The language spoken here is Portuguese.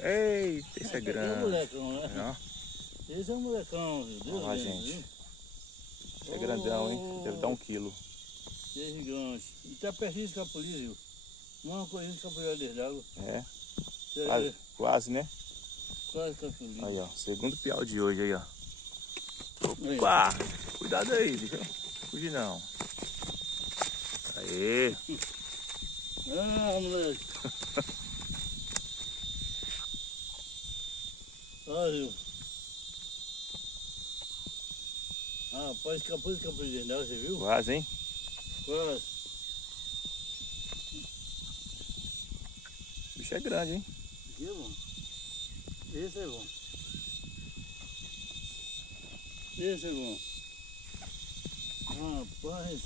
Eita, esse é É grande. molecão, né? É, ó. Esse é um molecão, viu? Deus Olha lá, grande, gente. viu? Esse é grandão, hein? Deve dar 1 quilo. Que é gigante. E tá pertinho de Capulis, viu? Não é uma coisa de Capulis dentro d'água. É. É Quase, né? quase Capulis. Aí, ó. Segundo piau de hoje aí, ó. Aí. Opa! Cuidado aí, viu? Fugir não. Aê! Ah, moleque. Olha. Ah, pode escapar de Capulis dentro d'água, você viu? Quase, hein? Quase. O bicho é grande, hein? Aqui é bom. Esse é bom. Esse é bom. Rapaz.